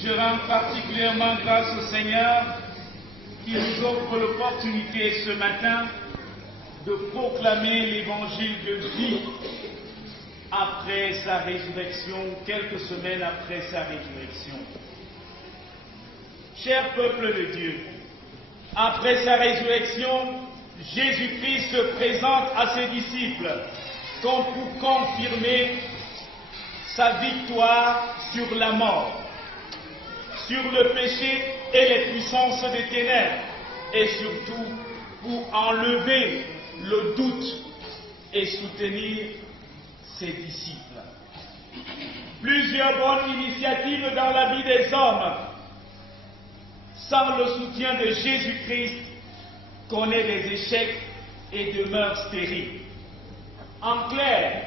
Je rends particulièrement grâce au Seigneur qui nous offre l'opportunité ce matin de proclamer l'évangile de vie après sa résurrection, quelques semaines après sa résurrection. Cher peuple de Dieu, après sa résurrection, Jésus-Christ se présente à ses disciples comme pour confirmer sa victoire sur la mort, sur le péché et les puissances des ténèbres, et surtout pour enlever le doute et soutenir ses disciples. Plusieurs bonnes initiatives dans la vie des hommes, sans le soutien de Jésus-Christ, connaît des échecs et demeure stérile. En clair,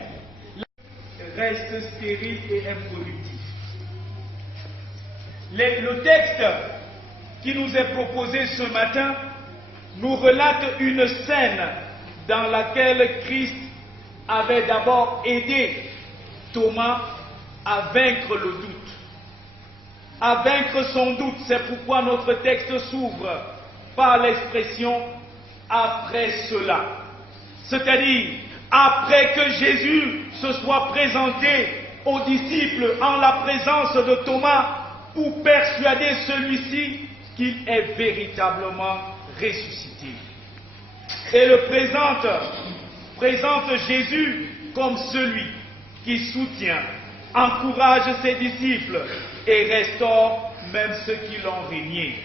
reste stérile et improductif. Le texte qui nous est proposé ce matin nous relate une scène dans laquelle Christ avait d'abord aidé Thomas à vaincre le doute. À vaincre son doute, c'est pourquoi notre texte s'ouvre par l'expression « après cela ». C'est-à-dire, après que Jésus se soit présenté aux disciples en la présence de Thomas pour persuader celui-ci qu'il est véritablement ressuscité. Et le présente Jésus comme celui qui soutient, encourage ses disciples et restaure même ceux qui l'ont régné.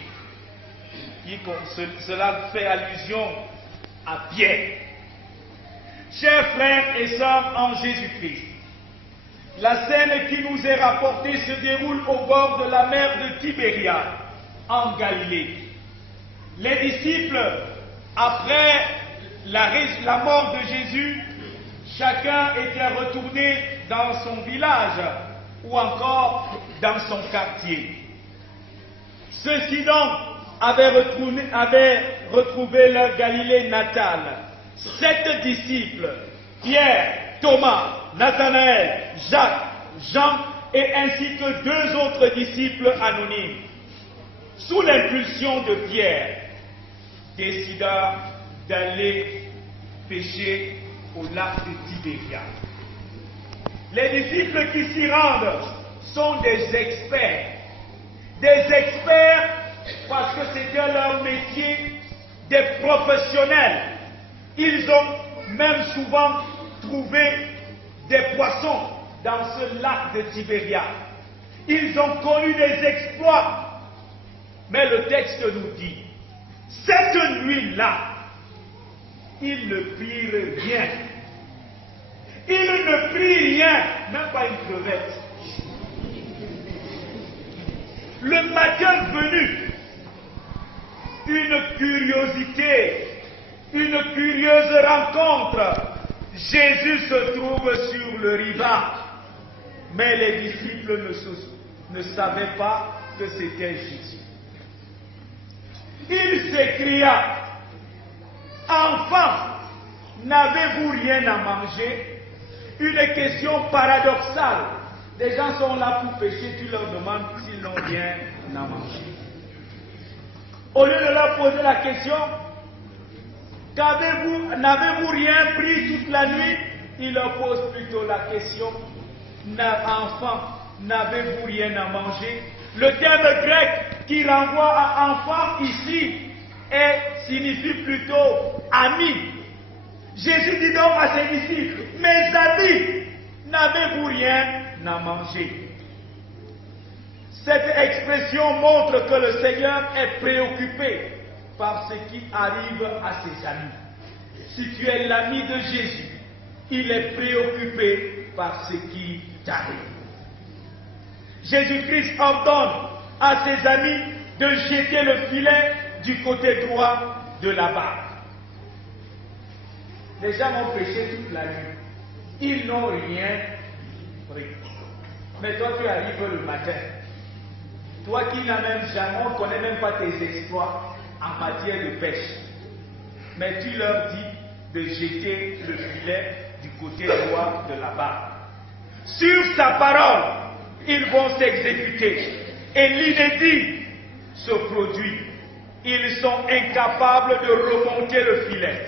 Cela fait allusion à Pierre. Chers frères et sœurs en Jésus-Christ, la scène qui nous est rapportée se déroule au bord de la mer de Tibériade, en Galilée. Les disciples, après la mort de Jésus, chacun était retourné dans son village ou encore dans son quartier. Ceux-ci donc avaient retrouvé leur Galilée natale. 7 disciples, Pierre, Thomas, Nathanaël, Jacques, Jean et ainsi que 2 autres disciples anonymes, sous l'impulsion de Pierre, décidèrent d'aller pêcher au lac de Tibériade. Les disciples qui s'y rendent sont des experts parce que c'était leur métier, des professionnels. Ils ont même souvent trouvé des poissons dans ce lac de Tibériade. Ils ont connu des exploits. Mais le texte nous dit, cette nuit-là, ils ne prirent rien. Ils ne prirent rien, même pas une crevette. Le matin venu, une curieuse rencontre. Jésus se trouve sur le rivage, mais les disciples ne savaient pas que c'était Jésus. Il s'écria, « Enfants, n'avez-vous rien à manger ?» Une question paradoxale. Les gens sont là pour pécher, tu leur demandes s'ils n'ont rien à manger. Au lieu de leur poser la question, n'avez-vous rien pris toute la nuit? Il leur pose plutôt la question, enfants, n'avez-vous rien à manger? Le terme grec qui renvoie à enfant ici signifie plutôt ami. Jésus dit donc à ses disciples, mes amis, n'avez-vous rien à manger? Cette expression montre que le Seigneur est préoccupé par ce qui arrive à ses amis. Si tu es l'ami de Jésus, il est préoccupé par ce qui t'arrive. Jésus-Christ ordonne à ses amis de jeter le filet du côté droit de la barque. Les gens ont pêché toute la nuit. Ils n'ont rien pris. Mais toi, tu arrives le matin. Toi qui n'as même jamais, on ne connaît même pas tes exploits en matière de pêche. Mais tu leur dis de jeter le filet du côté droit de la barque. Sur sa parole, ils vont s'exécuter. et l'inédit se produit. Ils sont incapables de remonter le filet.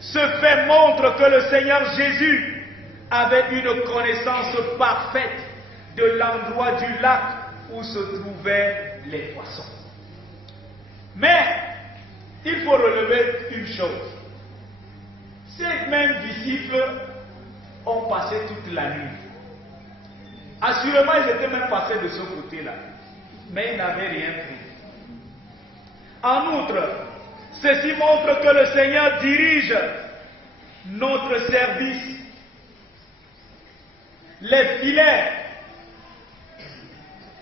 Ce fait montre que le Seigneur Jésus avait une connaissance parfaite de l'endroit du lac où se trouvaient les poissons. Mais il faut relever une chose. Ces mêmes disciples ont passé toute la nuit. Assurément, ils étaient même passés de ce côté-là. Mais ils n'avaient rien pris. En outre, ceci montre que le Seigneur dirige notre service. Les filets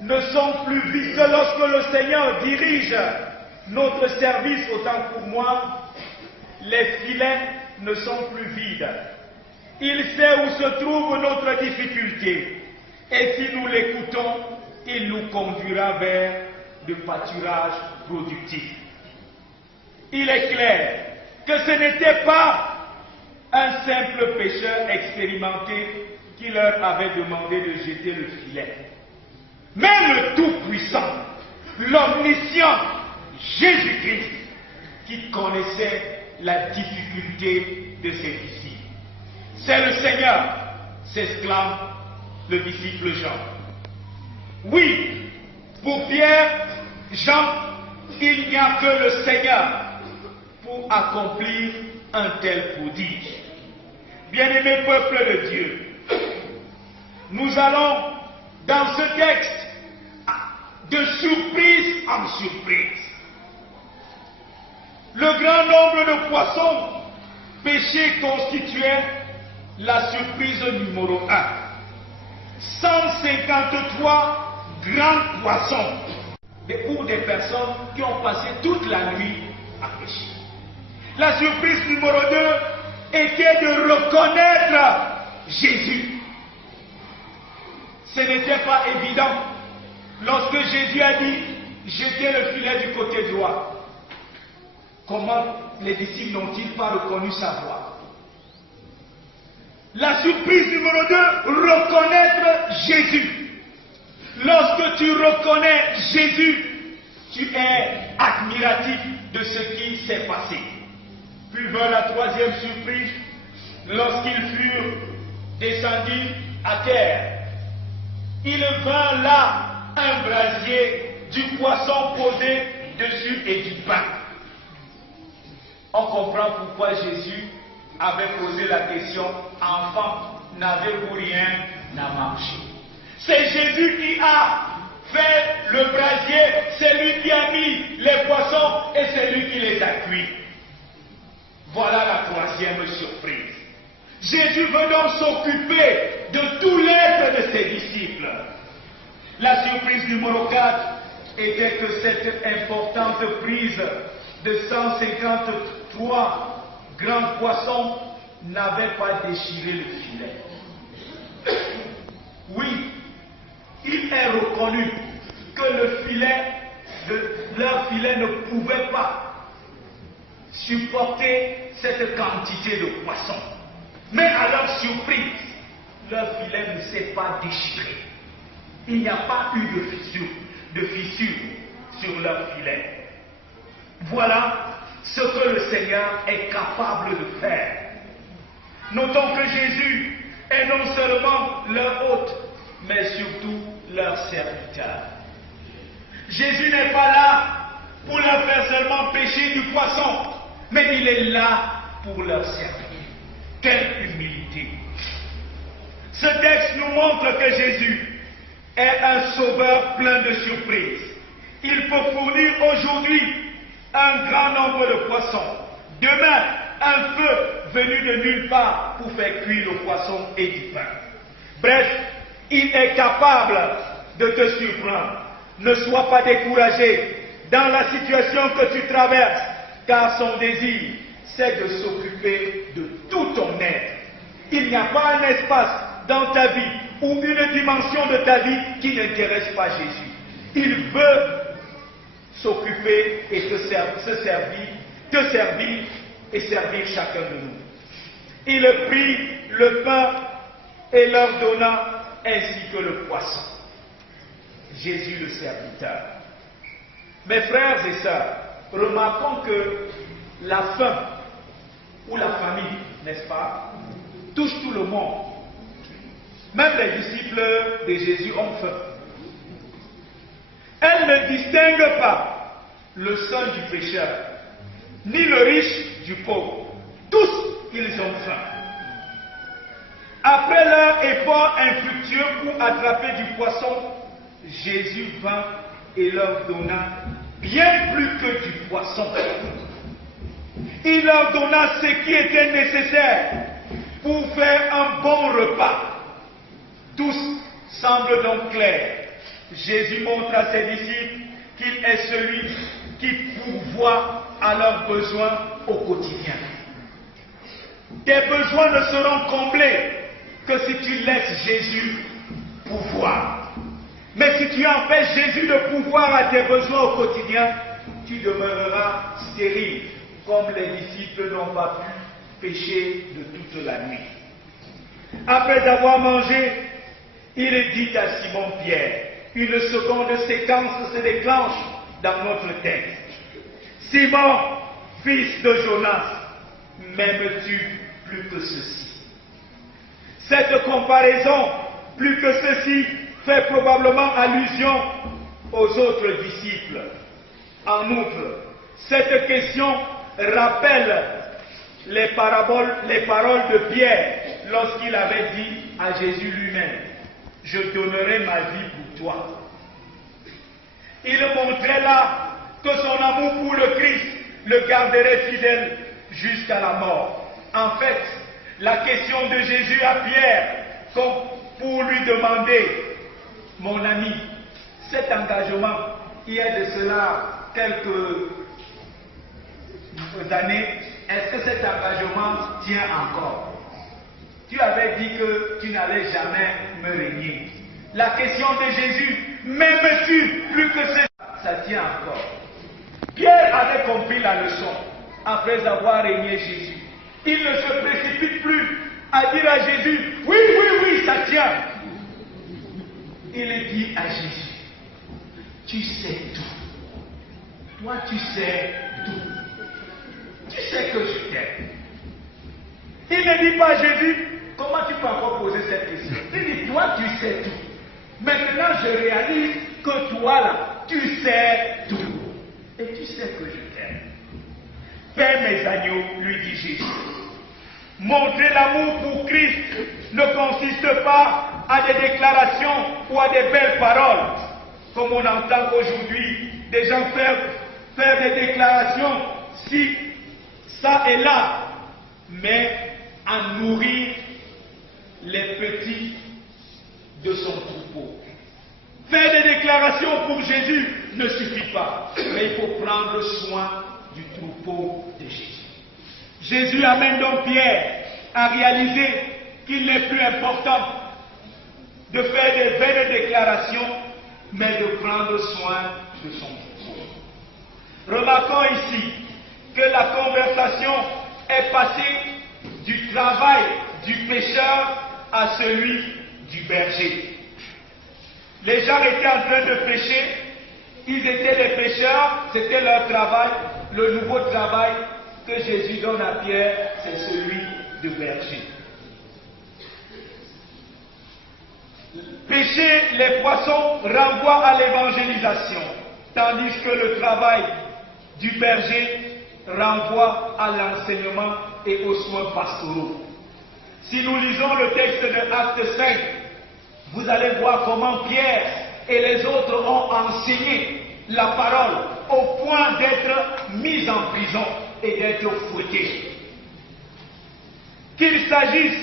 ne sont plus vides que lorsque le Seigneur dirige notre service, autant pour moi, les filets ne sont plus vides. Il sait où se trouve notre difficulté. Et si nous l'écoutons, il nous conduira vers le pâturage productif. Il est clair que ce n'était pas un simple pêcheur expérimenté qui leur avait demandé de jeter le filet. Mais le Tout-Puissant, l'Omniscient, Jésus-Christ, qui connaissait la difficulté de ses disciples. C'est le Seigneur, s'exclame le disciple Jean. Oui, pour Pierre, Jean, il n'y a que le Seigneur pour accomplir un tel prodige. Bien-aimé peuple de Dieu, nous allons dans ce texte de surprise en surprise. Le grand nombre de poissons pêchés constituait la surprise numéro 1. 153 grands poissons. Et pour des personnes qui ont passé toute la nuit à pêcher. La surprise numéro 2 était de reconnaître Jésus. Ce n'était pas évident. Lorsque Jésus a dit « jetez le filet du côté droit », comment les disciples n'ont-ils pas reconnu sa voix? La surprise numéro 2, reconnaître Jésus. Lorsque tu reconnais Jésus, tu es admiratif de ce qui s'est passé. Puis vint la troisième surprise, lorsqu'ils furent descendus à terre. Il vint là un brasier, du poisson posé dessus et du pain. On comprend pourquoi Jésus avait posé la question, enfant, n'avez-vous rien à manger? C'est Jésus qui a fait le brasier, c'est lui qui a mis les poissons et c'est lui qui les a cuits. Voilà la troisième surprise. Jésus veut donc s'occuper de tout l'être de ses disciples. La surprise numéro 4 était que cette importante prise de 153 grands poissons n'avait pas déchiré le filet. Oui, il est reconnu que leur filet ne pouvait pas supporter cette quantité de poissons. Mais à leur surprise, leur filet ne s'est pas déchiré. Il n'y a pas eu de fissure sur leur filet. Voilà ce que le Seigneur est capable de faire. Notons que Jésus est non seulement leur hôte, mais surtout leur serviteur. Jésus n'est pas là pour leur faire seulement pêcher du poisson, mais il est là pour leur servir. Quelle humilité! Ce texte nous montre que Jésus est un sauveur plein de surprises. Il peut fournir aujourd'hui un grand nombre de poissons. Demain, un feu venu de nulle part pour faire cuire le poisson et du pain. Bref, il est capable de te surprendre. Ne sois pas découragé dans la situation que tu traverses, car son désir, c'est de s'occuper de tout ton être. Il n'y a pas un espace dans ta vie ou une dimension de ta vie qui n'intéresse pas Jésus. Il veut s'occuper et te servir et servir chacun de nous. Il prit le pain et leur donna ainsi que le poisson. Jésus le serviteur. Mes frères et sœurs, remarquons que la faim ou la famine, n'est-ce pas, touche tout le monde. Même les disciples de Jésus ont faim. Elle ne distingue pas le saint du pécheur, ni le riche du pauvre. Tous, ils ont faim. Après leur effort infructueux pour attraper du poisson, Jésus vint et leur donna bien plus que du poisson. Il leur donna ce qui était nécessaire pour faire un bon repas. Tous semblent donc clairs. Jésus montre à ses disciples qu'il est celui qui pourvoit à leurs besoins au quotidien. Tes besoins ne seront comblés que si tu laisses Jésus pouvoir. Mais si tu empêches Jésus de pouvoir à tes besoins au quotidien, tu demeureras stérile, comme les disciples n'ont pas pu pécher de toute la nuit. Après avoir mangé, il dit à Simon-Pierre, une seconde séquence se déclenche dans notre texte. Simon, fils de Jonas, m'aimes-tu plus que ceci? Cette comparaison, plus que ceci, fait probablement allusion aux autres disciples. En outre, cette question rappelle les paroles de Pierre lorsqu'il avait dit à Jésus lui-même, « Je donnerai ma vie pour toi ». Il montrait là que son amour pour le Christ le garderait fidèle jusqu'à la mort. En fait, la question de Jésus à Pierre, comme pour lui demander, « Mon ami, cet engagement, il y a de cela quelques années, est-ce que cet engagement tient encore? Tu avais dit que tu n'allais jamais me régner. La question de Jésus, m'aimes-tu plus que ça tient encore. Pierre avait compris la leçon après avoir régné Jésus. Il ne se précipite plus à dire à Jésus, oui, oui, oui, ça tient. Il dit à Jésus, tu sais tout. Toi, tu sais tout. Tu sais que je t'aime. Il ne dit pas à Jésus, comment tu peux encore poser cette question? Il dit, toi, tu sais tout. Maintenant, je réalise que toi, là, tu sais tout. Et tu sais que je t'aime. Père mes agneaux, lui dit Jésus. Montrer l'amour pour Christ ne consiste pas à des déclarations ou à des belles paroles, comme on entend aujourd'hui des gens faire des déclarations si ça et là, mais à nourrir les petits de son troupeau. Faire des déclarations pour Jésus ne suffit pas, mais il faut prendre soin du troupeau de Jésus. Jésus amène donc Pierre à réaliser qu'il n'est plus important de faire des vaines déclarations, mais de prendre soin de son troupeau. Remarquons ici que la conversation est passée du travail du pécheur à celui du berger. Les gens étaient en train de pécher, ils étaient les pécheurs, c'était leur travail. Le nouveau travail que Jésus donne à Pierre, c'est celui de berger. Pêcher les poissons renvoie à l'évangélisation, tandis que le travail du berger renvoie à l'enseignement et aux soins pastoraux. Si nous lisons le texte de Acte 5, vous allez voir comment Pierre et les autres ont enseigné la parole au point d'être mis en prison et d'être fouettés. Qu'il s'agisse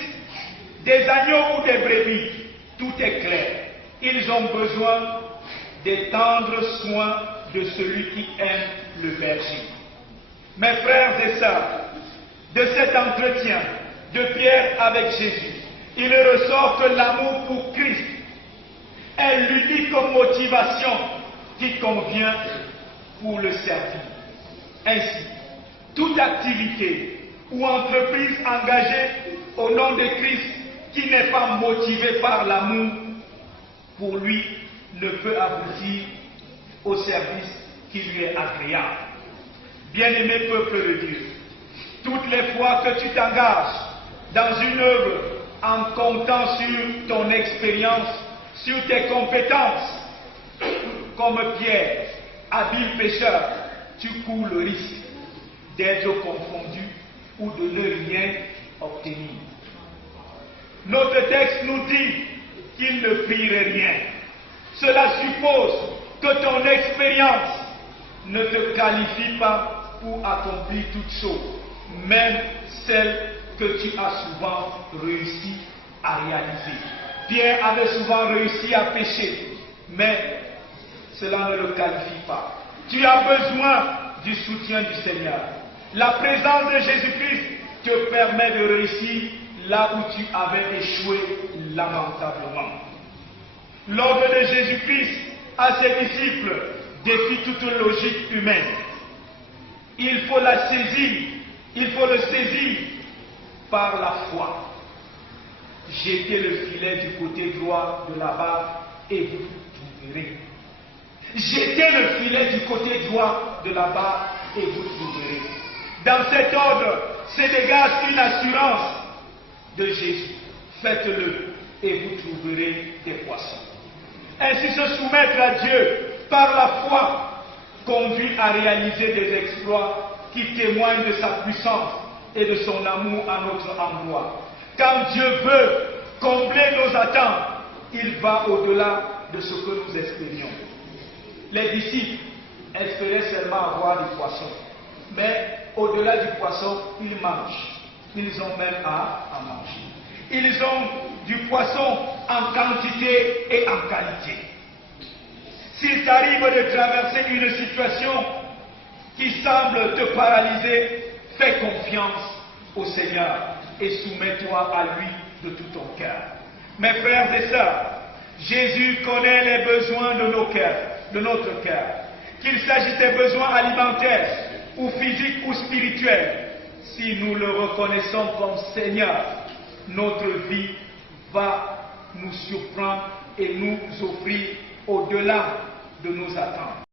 des agneaux ou des brebis, tout est clair. Ils ont besoin des tendres soins de celui qui aime le berger. Mes frères et sœurs, de cet entretien de Pierre avec Jésus, il ressort que l'amour pour Christ est l'unique motivation qui convient pour le servir. Ainsi, toute activité ou entreprise engagée au nom de Christ qui n'est pas motivée par l'amour pour lui ne peut aboutir au service qui lui est agréable. Bien-aimé peuple de Dieu, toutes les fois que tu t'engages dans une œuvre en comptant sur ton expérience, sur tes compétences, comme Pierre, habile pécheur, tu cours le risque d'être confondu ou de ne rien obtenir. Notre texte nous dit qu'il ne prierait rien. Cela suppose que ton expérience ne te qualifie pas pour accomplir toutes choses, même celles que tu as souvent réussi à réaliser. Pierre avait souvent réussi à pécher, mais cela ne le qualifie pas. Tu as besoin du soutien du Seigneur. La présence de Jésus-Christ te permet de réussir là où tu avais échoué lamentablement. L'ordre de Jésus-Christ à ses disciples défie toute logique humaine. Il faut la saisir, il faut le saisir par la foi. Jetez le filet du côté droit de la barre et vous trouverez. Jetez le filet du côté droit de la barre et vous trouverez. Dans cet ordre se dégage une assurance de Jésus. Faites-le et vous trouverez des poissons. Ainsi se soumettre à Dieu par la foi conduit à réaliser des exploits qui témoignent de sa puissance et de son amour à notre endroit. Quand Dieu veut combler nos attentes, il va au-delà de ce que nous espérions. Les disciples espéraient seulement avoir du poisson, mais au-delà du poisson, ils mangent. Ils ont même à manger. Ils ont du poisson en quantité et en qualité. S'il t'arrive de traverser une situation qui semble te paralyser, fais confiance au Seigneur et soumets-toi à lui de tout ton cœur. Mes frères et sœurs, Jésus connaît les besoins de nos cœurs, de notre cœur. Qu'il s'agisse des besoins alimentaires ou physiques ou spirituels, si nous le reconnaissons comme Seigneur, notre vie va nous surprendre et nous offrir au-delà de nos attentes.